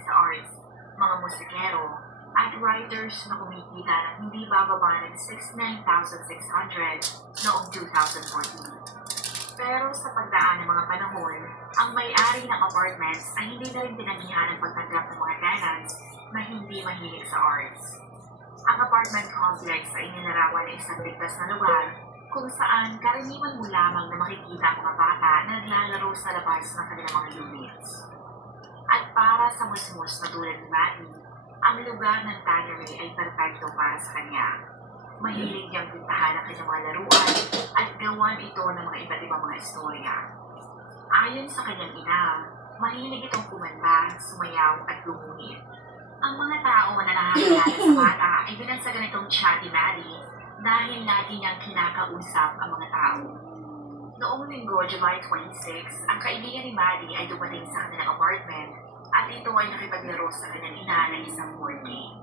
sa arts, mga musikero, at writers na kumikita ng hindi bababa ng 69,600 noong 2014. Pero sa pagdaan ng mga panahon, ang may-ari ng apartments ay hindi na rin tinanggihan ang pagtanggap ng mga tenants na hindi mahilig sa arts. Ang apartment complex ay ninarawan ng isang ligtas na lugar kung saan karaniwan mo lamang na makikita ang mga bata na naglalaro sa labas ng kanilang mga units. At para sa musmus na tulad ni Maddie, ang lugar ng tannery ay perfecto para sa kanya. Mahilig niyang pintahan ang kanyang mga laruan at gawan ito ng mga iba't ibang mga istorya. Ayon sa kanyang ina, mahilig itong kumanta, sumayaw at lumunit. Ang mga tao na nakakilala sa bata ay binansa ganitong chatty Maddie dahil lagi niyang kinakausap ang mga tao. Noong linggo, July 26, ang kaibigan ni Maddie ay dumating sa kanilang apartment at ito ay nakipaglaro sa kanyang ina ng isang board game.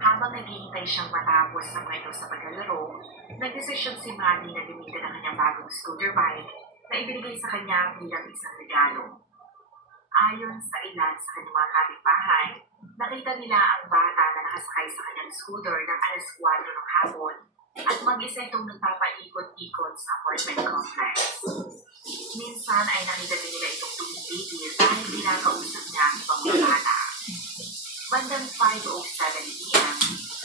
Habang naghihintay siyang matapos sa mga ito sa paglalaro, nagdesisyon si Maddie na gamitin ang kanyang bagong scooter bike na ibinigay sa kanya bilang isang regalo. Ayon sa ilan sa kanyang mga kapitbahay, nakita nila ang bata na nakasakay sa kanyang scooter ng alas 4 ng hapon at mag-isa itong nagpapaikot-ikot sa apartment complex. Minsan ay nakita din nila itong tumigil dahil kinakausap niya ang ibang mga bata. Bandang 5:07 p.m.,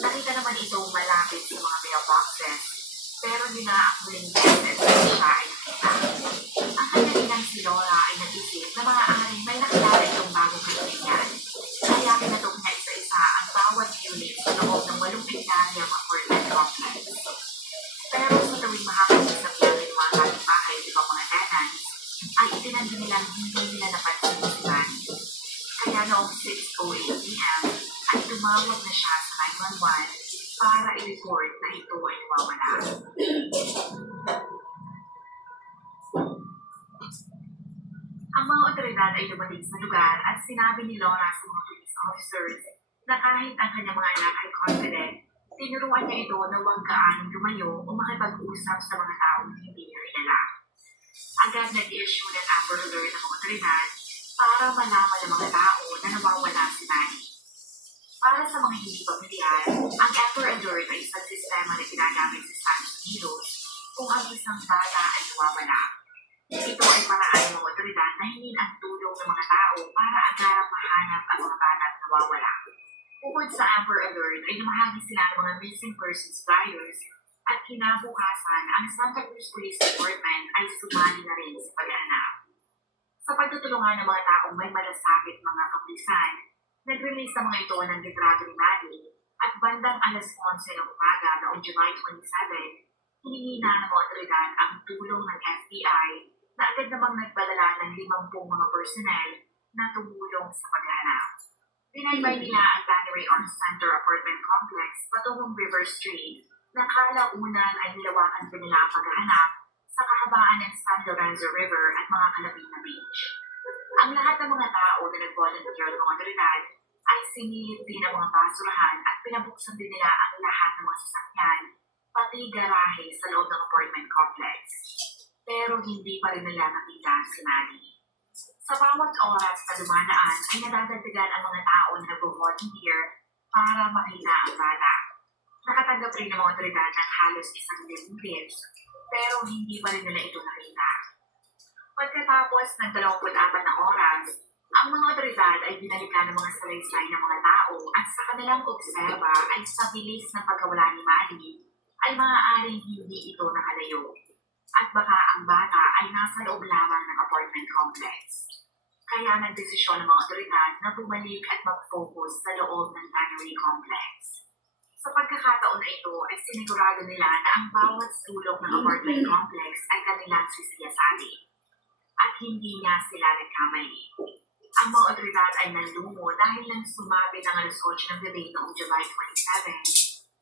nakita naman itong malapit sa mga mailboxes, pero yun na ang huling beses na siya ay nakita. Ang kanyang inang si Laura ay nag-isip na maaaring may nakilala itong bagong kaibigan. Kaya kinatok niya isa-isa ang bawat unit sa loob ng 8 hektaryang apartment complex. Pero sa tuwing makakausap niya ng mga kapitbahay at ibang mga tenants, ay itinanda nilang hindi nila napansin si Manny. Kaya noong 6:08 p.m. ay tumawag na siya sa 911 para i-report na ito ay nawawala. Ang mga otoridad ay dumating sa lugar at sinabi ni Laura sa mga police officers na kahit ang kanyang mga anak ay confident, tinuruan niya ito na huwag gaanong lumayo o makipag-usap sa mga taong hindi niya kilala. Agad nag-issue ng Amber Alert ang mga otoridad para malaman ng mga tao na nawawala si Manny. Para sa mga hindi pamilyar, ang Amber Alert ay isang sistema na ginagamit sa Estados Unidos kung ang isang bata ay nawawala. Ito ay paraan ng mga otoridad na hingin ang tulong ng mga tao para agarang mahanap ang mga bata na nawawala. Bukod sa Amber Alert ay namahagi sila ng mga missing persons flyers at kinabukasan ang Santa Cruz Police Department ay sumali na rin sa paghahanap. Sa pagtutulungan ng mga taong may malasakit mga kapulisan, nag-release ang mga ito ng litrato ni Maddie at bandang alas 11 ng umaga noong July 27, hiningi na ng mga otoridad ang tulong ng FBI na agad namang nagpadala ng 50 mga personnel na tumulong sa paghahanap. Binaybay nila ang Tannery Arts Center apartment complex patungong River Street na kalaunan ay nilawakan pa nila ang paghahanap sa kahabaan ng San Lorenzo River at mga kalapit na beach. Ang lahat ng mga tao na nag-volunteer ng mga otoridad ay sinilip din ang mga basurahan at pinabuksan din nila ang lahat ng mga sasakyan, pati garahe sa loob ng apartment complex. Pero hindi pa rin nila nakita si Maddie. Sa bawat oras na dumadaan ay nadadagdagan ang mga tao na nag-volunteer para makita ang bata. Nakatanggap rin ng mga otoridad ng halos 1,000 tips, pero hindi pa rin nila ito nakita. Pagkatapos ng 24 na oras, ang mga otoridad ay binalikan ng mga salaysay ng mga tao at sa kanilang obserba ay sa bilis ng pagkawala ni Maddie ay maaaring hindi ito nakalayo. At baka ang bata ay nasa loob lamang ng apartment complex. Kaya nagdesisyon ng mga otoridad na bumalik at mag-focus sa loob ng Tannery Complex. Sa pagkakataon na ito ay sinigurado nila na ang bawat sulok ng apartment complex ay kanilang sisiyasati at hindi niya sila nagkamali. Ang mga otoridad ay nanlumo dahil nang sumabi ng alas 8 ng gabi noong July 27,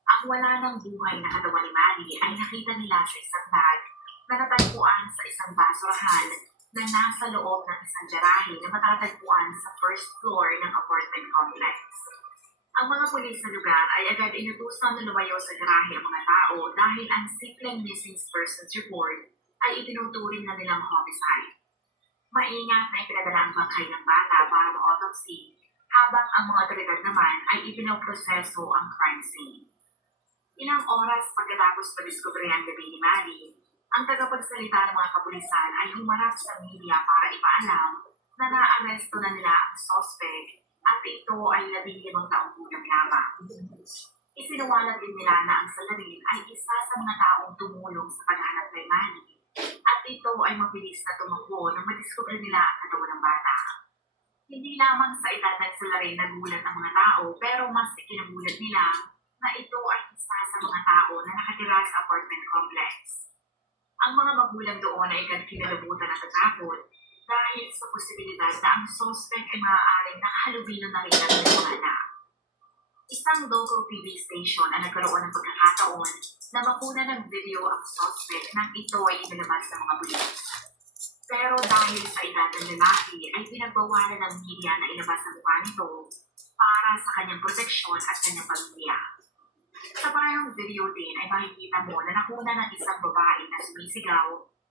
ang wala ng buhay na katawan ni Maddie ay nakita nila sa isang bag na natagpuan sa isang basurahan na nasa loob ng isang garahe na matatagpuan sa first floor ng apartment complex. Ang mga pulis sa lugar ay agad inutusan na lumayo sa garahe ang mga tao dahil ang simpleng missing persons report ay itinuturing na nilang homicide. Maingat na ipinadala ang bangkay ng bata para ma-autopsy habang ang mga otoridad naman ay ipinoproseso ang crime scene. Ilang oras pagkatapos madiskubre ang gabi ni Maddie, ang tagapagsalita ng mga kapulisan ay humarap sa media para ipaalam na naaresto na nila ang suspect at ito ay 15 taong gulang lamang. Isinuwalat din nila na ang salarin ay isa sa mga taong tumulong sa paghahanap kay Maddie at ito ay mabilis na tumakbo nang madiskubre nila ang katawan ng bata. Hindi lamang sa edad ng salarin nagulat ang mga tao pero mas ikinagulat nila na ito ay isa sa mga tao na nakatira sa apartment complex. Ang mga magulang doon ay kinalabutan at natakot dahil sa posibilidad na ang suspect ay maaaring nakahalubilo na rin ang kanyang mga anak. Isang local TV station ang nagkaroon ng pagkakataon na makuna ng video ang suspect nang ito ay inilabas ng mga pulis. Pero dahil sa edad ng lalaki ay pinagbawalan ng media na ilabas ang mukha nito para sa kanyang proteksyon at kanyang pamilya. Sa parehong video din ay makikita mo na nakuna ng isang babae na sumisigaw,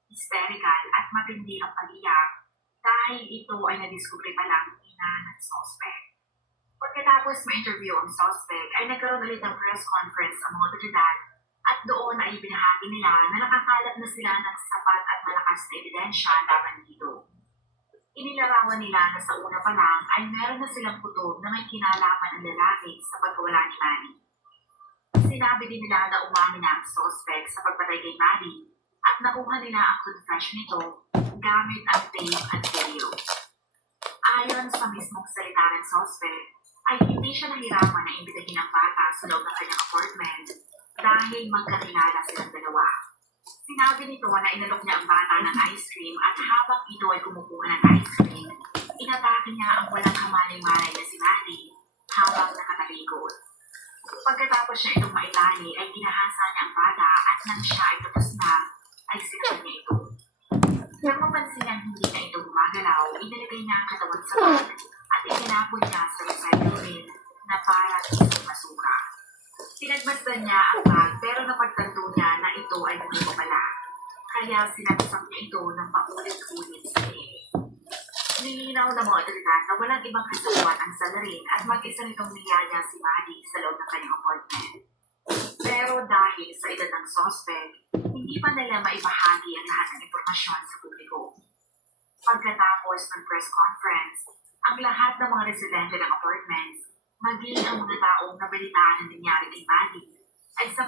hysterical at matindi ang pag-iyak dahil ito ay nadiskubre pa lang ina ng suspect. Pagkatapos ma-interview ang suspect ay nagkaroon ulit ng press conference ang mga otoridad at doon ay ibinahagi nila na nakakalat na sila ng sapat at malakas na ebidensya laban dito. Inilarawan nila na sa una pa lang ay meron na silang kutob na may kinalaman ang lalaki sa pagkawala ni Maddie. Sinabi din nila na umamin na ang suspect sa pagpatay kay Maddie at nakuha nila ang confession nito gamit ang tape at video. Ayon sa mismong salita ng suspect, ay hindi siya nahirapan na imbitahin ang bata sa loob ng kanyang apartment dahil magkakilala silang dalawa. Sinabi nito na inalok niya ang bata ng ice cream at habang ito ay kumukuha ng ice cream, inatake niya ang walang kamalay-malay na si Maddie habang nakatalikod. Pagkatapos siya itong maitali ay ginahasa niya ang bata at nang siya ay tapos na, ay siksyon niya ito. Nang mapansin niyang hindi na ito gumagalaw, inilagay niya ang katawan sa bag at itinapon niya sa recycle bin na parang isang basura. Pinagmasdan niya ang bag pero napagtanto niya na ito ay hindi pa pala. Kaya sinagsak niya ito ng paulit-ulit sa leeg. Nilinaw ng mga otoridad na walang ibang kasawat ang salarin at mag-isa nitong niyaya si Maddie sa loob ng kanyang apartment. Pero dahil sa edad ng suspect, hindi pa nila maibahagi ang lahat ng impormasyon sa publiko. Pagkatapos ng press conference, ang lahat ng mga residente ng apartments, maging ang mga taong nabalitaan ng nangyari kay Maddie, ay sa